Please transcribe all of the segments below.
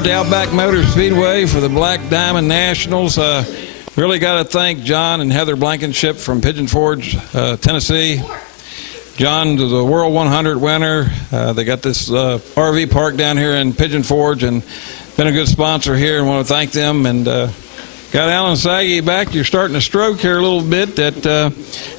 at the Outback Motor Speedway for the Black Diamond Nationals. Really got to thank John and Heather Blankenship from Pigeon Forge, Tennessee. John is a World 100 winner. They got this RV park down here in Pigeon Forge and been a good sponsor here, and want to thank them. And got Alan Saggy back. You're starting to stroke here a little bit. That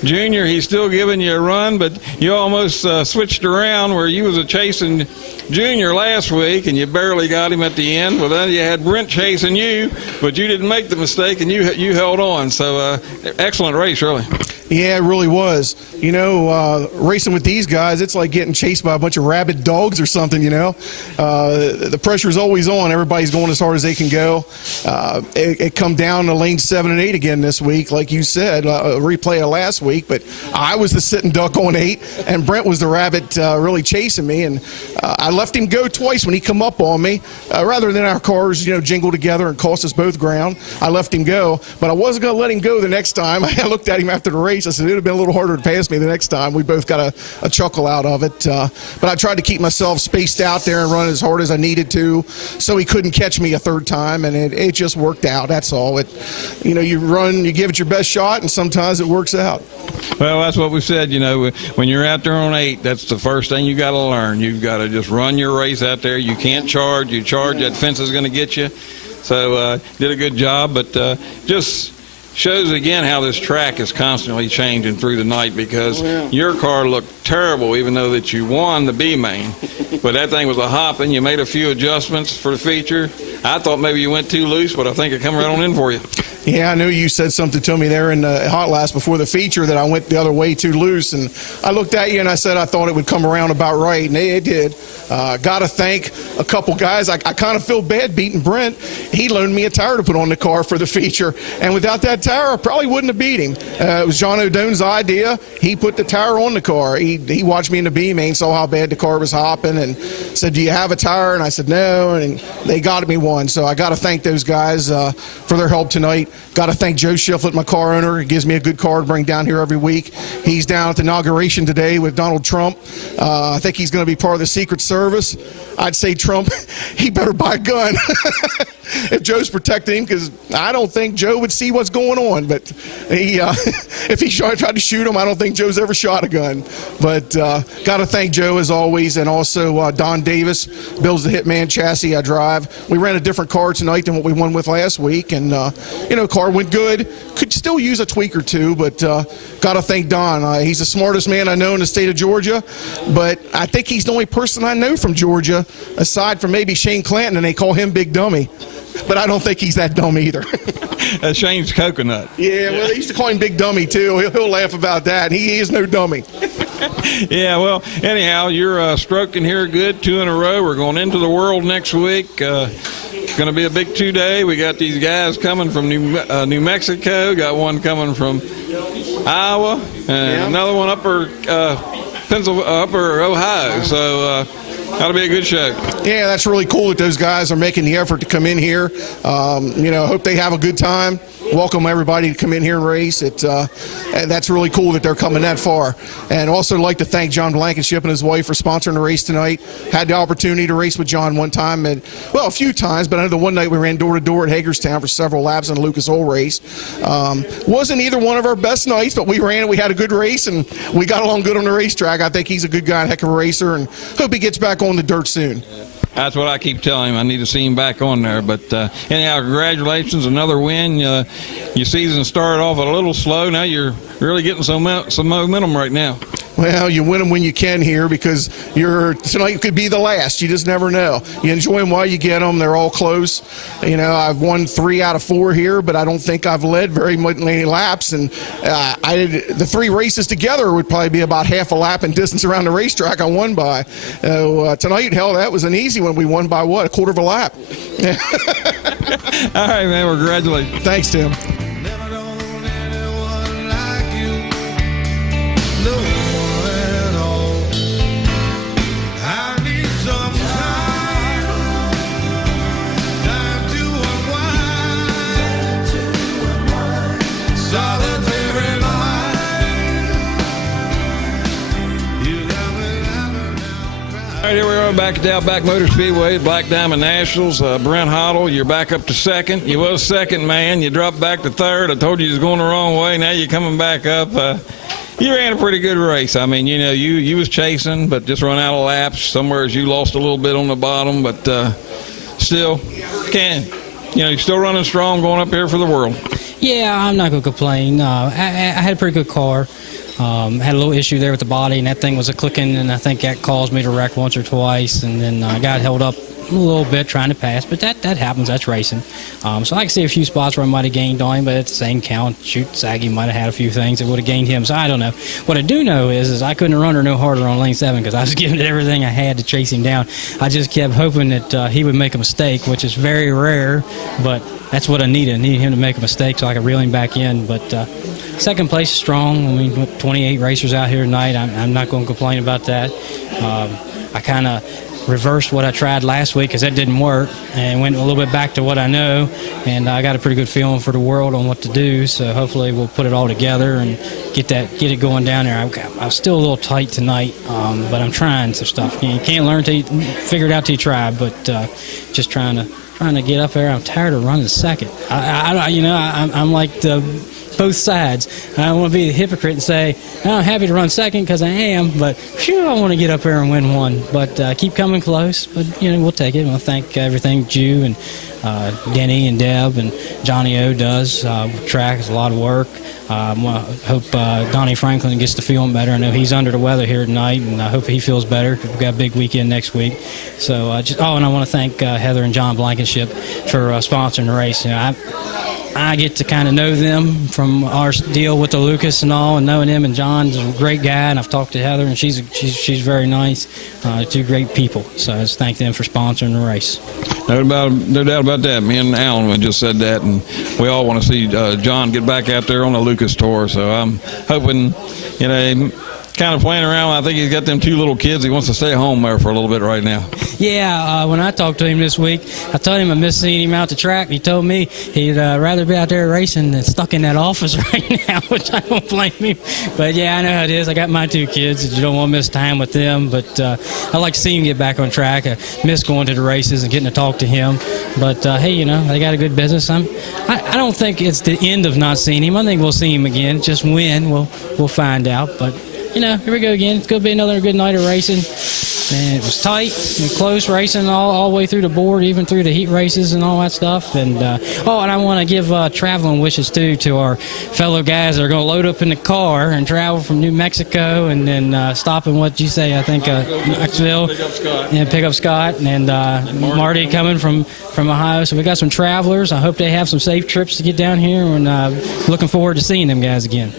Junior, he's still giving you a run, but you almost switched around where you was chasing Junior last week, and you barely got him at the end. Well, then you had Brent chasing you, but you didn't make the mistake, and you held on. So excellent race, really. Yeah, it really was. You know, racing with these guys, it's like getting chased by a bunch of rabid dogs or something, you know. The pressure is always on. Everybody's going as hard as they can go. It come down to lane 7 and 8 again this week, like you said, a replay of last week. But I was the sitting duck on 8, and Brent was the rabbit really chasing me. And I left him go twice when he come up on me. Rather than our cars, you know, jingle together and cost us both ground, I left him go. But I wasn't going to let him go the next time. I looked at him after the race. I said, it would have been a little harder to pass me the next time. We both got a chuckle out of it. But I tried to keep myself spaced out there and run as hard as I needed to so he couldn't catch me a third time, and it just worked out. That's all. You know, you run, you give it your best shot, and sometimes it works out. Well, that's what we said. You know, when you're out there on 8, that's the first thing you got to learn. You've got to just run your race out there. You can't charge. You charge, that fence is going to get you. So did a good job, but just shows again how this track is constantly changing through the night, because your car looked terrible even though that you won the B main, but that thing was a hopping. You made a few adjustments for the feature. I thought maybe you went too loose, but I think it come right on in for you. Yeah, I knew you said something to me there in the hot last before the feature that I went the other way too loose, and I looked at you and I said I thought it would come around about right, and it did. Got to thank a couple guys. I kind of feel bad beating Brent. He loaned me a tire to put on the car for the feature, and without that tire, I probably wouldn't have beat him. It was John O'Done's idea. He put the tire on the car. He watched me in the B main, saw how bad the car was hopping, and said, "Do you have a tire?" And I said, "No," and they got me one. So I got to thank those guys for their help tonight. Got to thank Joe Shiflett, my car owner. He gives me a good car to bring down here every week. He's down at the inauguration today with Donald Trump. I think he's going to be part of the Secret Service. I'd say Trump, he better buy a gun if Joe's protecting him, because I don't think Joe would see what's going on. But if he tried to shoot him, I don't think Joe's ever shot a gun. But got to thank Joe as always, and also Don Davis builds the Hitman chassis I drive. We ran a different car tonight than what we won with last week, and you know, car went good. Could still use a tweak or two, but got to thank Don. He's the smartest man I know in the state of Georgia, but I think he's the only person I know from Georgia, aside from maybe Shane Clanton, and they call him Big Dummy. But I don't think he's that dumb either. Shane's coconut. Yeah, well, they used to call him Big Dummy, too. He'll laugh about that. He is no dummy. Yeah, well, anyhow, you're stroking here good, 2 in a row. We're going into the World next week. Going to be a big 2-day. We got these guys coming from New Mexico. Got one coming from Iowa, and another one upper Ohio. So that'll be a good show. Yeah, that's really cool that those guys are making the effort to come in here. You know, hope they have a good time. Welcome everybody to come in here and race. And that's really cool that they're coming that far. And also like to thank John Blankenship and his wife for sponsoring the race tonight. Had the opportunity to race with John one time, and well, a few times, but I know the one night we ran door to door at Hagerstown for several laps in the Lucas Oil race. Wasn't either one of our best nights, but we ran and we had a good race, and we got along good on the racetrack. I think he's a good guy, a heck of a racer, and hope he gets back on the dirt soon. That's what I keep telling him. I need to see him back on there. But anyhow, congratulations, another win. Your season started off a little slow. Now you're really getting some momentum right now. Well, you win them when you can here, because tonight could be the last. You just never know. You enjoy them while you get them. They're all close. You know, I've won 3 out of 4 here, but I don't think I've led very many laps. And the 3 races together would probably be about half a lap in distance around the racetrack I won by. Tonight, hell, that was an easy one. We won by what, a quarter of a lap? All right, man. Well, congratulations. Thanks, Tim. right, here we are back at the Outback Motor Speedway, Black Diamond Nationals. Brent Hoddle, you're back up to second. You was second, man. You dropped back to third. I told you you was going the wrong way. Now you're coming back up. You ran a pretty good race. I mean, you know, you was chasing, but just run out of laps. Somewhere you lost a little bit on the bottom, but still, you're still running strong going up here for the world. Yeah, I'm not going to complain. I had a pretty good car. Had a little issue there with the body, and that thing was clicking, and I think that caused me to wreck once or twice, and then I got held up a little bit trying to pass, but that happens. That's racing. So I can see a few spots where I might have gained on him, but at the same count, Saggy might have had a few things that would have gained him, so I don't know. What I do know is I couldn't run her no harder on lane 7 because I was giving it everything I had to chase him down. I just kept hoping that he would make a mistake, which is very rare, but that's what I needed. I needed him to make a mistake so I could reel him back in, but second place is strong. I mean, with 28 racers out here tonight, I'm not going to complain about that. I kind of reversed what I tried last week because that didn't work, and went a little bit back to what I know, and I got a pretty good feeling for the world on what to do, so hopefully we'll put it all together and get it going down there. I was still a little tight tonight, but I'm trying some stuff. You can't learn till you figure it out till you try, but just trying to get up there. I'm tired of running second. I'm like both sides. I don't want to be a hypocrite and say, I'm happy to run second because I am, but I want to get up there and win one. But keep coming close. But, we'll take it. I want to thank everything Jew and Denny and Deb and Johnny O does. Track is a lot of work. I hope Donnie Franklin gets to feeling better. I know he's under the weather here tonight, and I hope he feels better. We've got a big weekend next week. So, and I want to thank Heather and John Blankenship for sponsoring the race. I get to kind of know them from our deal with the Lucas and all, and knowing him, and John's a great guy, and I've talked to Heather, and she's very nice. Two great people, so I just thank them for sponsoring the race. No doubt about that. Me and Alan just said that, and we all want to see John get back out there on the Lucas tour, so I'm hoping, kind of playing around. I think he's got them 2 little kids. He wants to stay home there for a little bit right now. Yeah, when I talked to him this week, I told him I missed seeing him out the track. He told me he'd rather be out there racing than stuck in that office right now, which I don't blame him. But, yeah, I know how it is. I got my 2 kids, and you don't want to miss time with them. But I like to see him get back on track. I miss going to the races and getting to talk to him. But, hey, they got a good business. I don't think it's the end of not seeing him. I think we'll see him again. Just when, we'll find out. But here we go again. It's going to be another good night of racing. And it was tight and close racing all the way through the board, even through the heat races and all that stuff. And and I want to give traveling wishes, too, to our fellow guys that are going to load up in the car and travel from New Mexico and then stop in, what you say, I think, Knoxville. Pick up Scott. And Marty coming from Ohio. So we got some travelers. I hope they have some safe trips to get down here, and looking forward to seeing them guys again.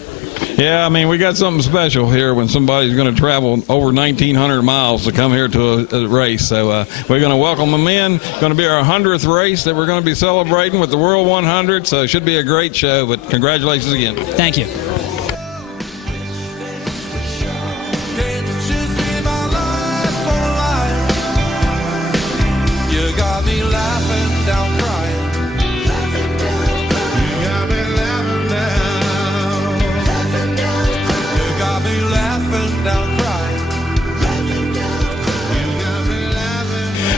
Yeah, I mean, we got something special here when somebody's going to travel over 1,900 miles to come here to a race. So we're going to welcome them in. Going to be our 100th race that we're going to be celebrating with the World 100. So it should be a great show. But congratulations again. Thank you. You got me laughing down crying.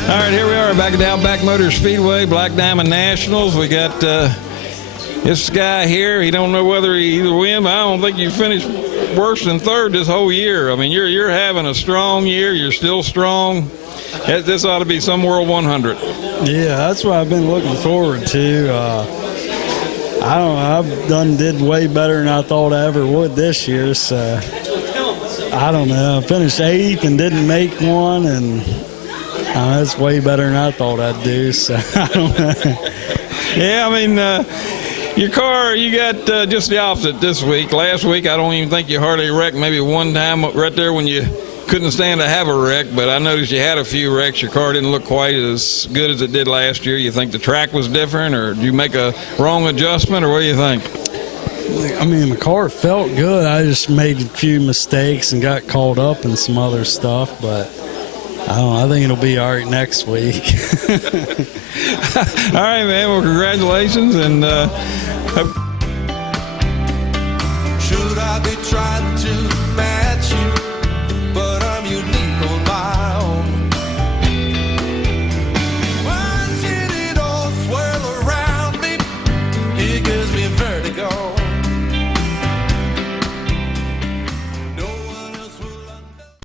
All right, here we are back at the Outback Motor Speedway, Black Diamond Nationals. We got this guy here. He don't know whether he either win, but I don't think you finished worse than third this whole year. I mean, you're having a strong year. You're still strong. This ought to be some World 100. Yeah, that's what I've been looking forward to. I don't know. I've did way better than I thought I ever would this year. So I don't know. I finished 8th and didn't make one, and that's way better than I thought I'd do. So I don't know. Yeah, I mean, your car, you got just the opposite this week. Last week, I don't even think you hardly wrecked. Maybe one time right there when you couldn't stand to have a wreck, but I noticed you had a few wrecks. Your car didn't look quite as good as it did last year. You think the track was different, or did you make a wrong adjustment, or what do you think? I mean, the car felt good. I just made a few mistakes and got caught up in some other stuff, but I don't know. I think it'll be all right next week. All right, man. Well, congratulations, and should I be trying to